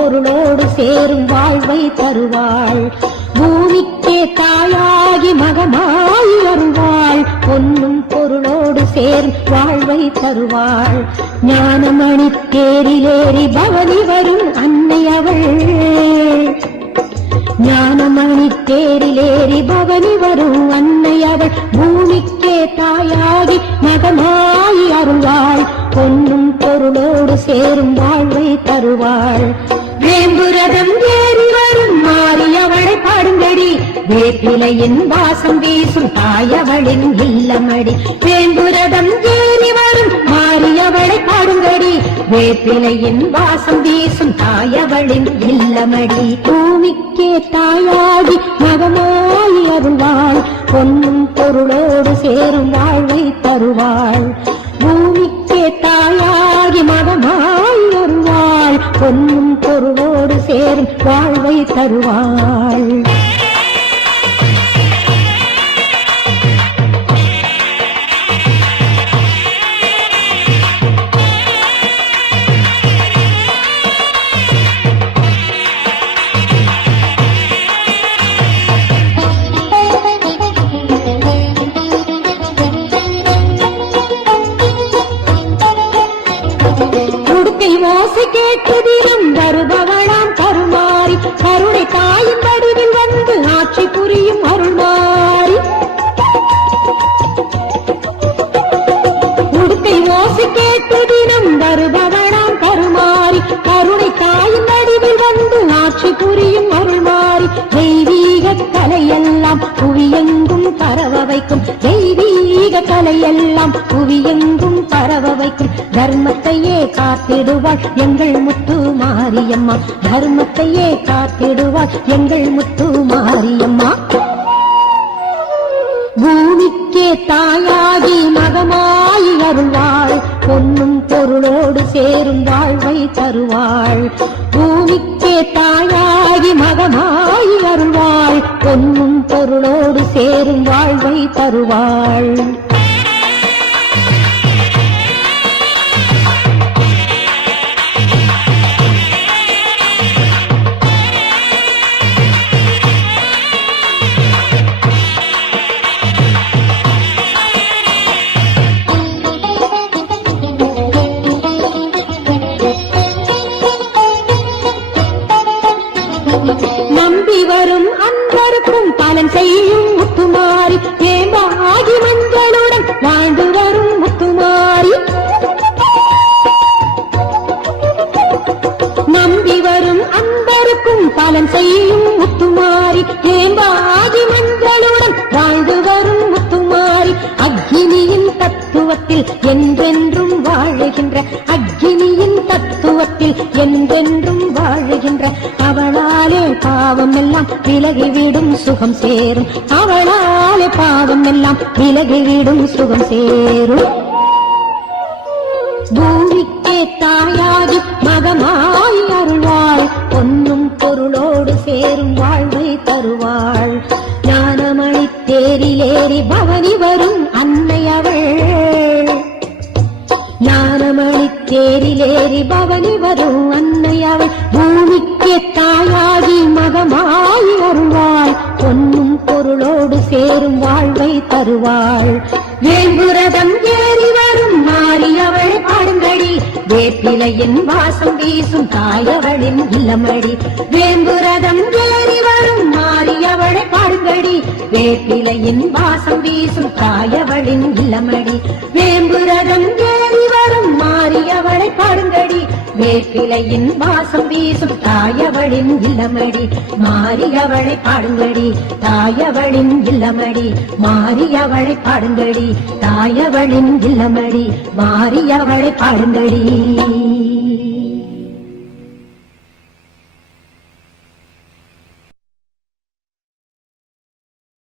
பொருளோடு சேரும் வாழ்வை தருவாள். பூமிக்கே தாயாகி மகமாய் வருவாள். பொன்னும் பொருளோடு சேரும் வாழ்வை தருவாள். ஞானமணி தேரிலேறி பவனி வரும் அன்னை அவள். ஞானமணி தேரிலேறி பவனி வரும் அன்னை அவள். பூமிக்கே தாயாகி மகமாய் அருள்வாள். பொன்னும் பொருளோடு சேரும் வாழ்வை தருவாள். வேம்புரதம் ஏறி வரும் மாரியவளை பாடுங்கடி. வேப்பிலையின் வாசம் வீசும் தாயவளின் இல்லமடி. வேம்புரதம் ஏறி வரும் மாரியவளை பாடுங்கடி. வேப்பிலையின் வாசம் வீசும் தாயவளின் இல்லமடி. பூமிக்கே தாயாகி மகமாய் அருள்வாள். பொன்னும் பொருளோடு சேரும் வாழ்வை தருவாள். பூமிக்கே தாயாகி மகமாய் அருள்வாள். பொன்னும் பொருளோடு சேரும் வாழ்வை தருவாள். ஓசை கேட்டு தினம் வருபவளாம் கருமாறி. கருணை தாயின் வடிவில் வந்து ஆட்சி புரியும் அருள்மாறி. உடுக்கை ஓசை கேட்டு தினம் வருபவளாம் கருமாறி. கருணை தாயின் வடிவில் வந்து ஆட்சி புரியும் அருள்மாறி. தெய்வீக கலையெல்லாம் புவியெங்கும் பரவ வைக்கும். தெய்வீக கலையெல்லாம் புவியெங்கும் பரவ வைக்கும். தர்மத்தையே காத்திடுவாள் எங்கள் முத்து மாரியம்மா. தர்மத்தையே காத்திடுவாள் எங்கள் முத்து மாரியம்மா. பூமிக்கே தாயாகி மகமாய் அருள்வாள். பொன்னும் பொருளோடு சேரும் வாழ்வை தருவாள். பூமிக்கே தாயாகி மகமாய் அருள்வாள். பொன்னும் பொருளோடு சேரும் வாழ்வை தருவாள். நம்பி வரும் அன்பருக்கும் பலன் செய்யும் முத்துமாரி. ஏம்பாகி மஞ்சளுடன் வாழ்ந்து வரும் முத்துமாரி. நம்பி வரும் அன்பருக்கும் பலன் செய்யும் முத்துமாரி. ஏம்பாகி மஞ்சளுடன் வாழ்ந்து வரும் முத்துமாரி. அக்னியின் தத்துவத்தில் என்றென்றும் வாழுகின்ற. அக்னியின் தத்துவத்தில் என்றென்றும் வாழுகின்ற. அவளாலே பாவம் எல்லாம் விலகிவிடும் சுகம் சேரும். அவளாலே பாவம் எல்லாம் விலகிவிடும் சுகம் சேரும். பூமிக்கே தாயாகி மகமாய் அருள்வாள். பொன்னும் பொருளோடு சேரும் வாழ்வை தருவாள். ஞானமணி தேரிலேறி பவனி வரும் அன்னை அவள். ஞானமணி தேரிலேறி பவனி வரும் அன்னை அவள். பூமிக்கே தாயாகி மகமாய் அருள்வாள். பொன்னும் பொருளோடு சேரும் வாழ்வை தருவாள். வேம்புரதம் ஏறி வரும் மாரியவளை பாடுங்கடி. வேப்பிலையின் வாசம் வீசும் தாயவளின் இல்லமடி. வேம்புரதம் ஏறி வரும் மாரியவளை பாடுங்கடி. வேப்பிலையின் வாசம் வீசும் தாயவளின் இல்லமடி. வேம்புரதம் ஏறி வரும் மாரியவளை பாடுங்கடி. வேப்பிலையின் வாசம் வீசும் தாயவளின் இல்லமடி. மாரியவளை பாடுங்கடி. தாயவளின் இல்லமடி. மாரியவளை பாடுங்கடி. தாயவளின் இல்லமடி. மாரியவளை பாடுங்கடி.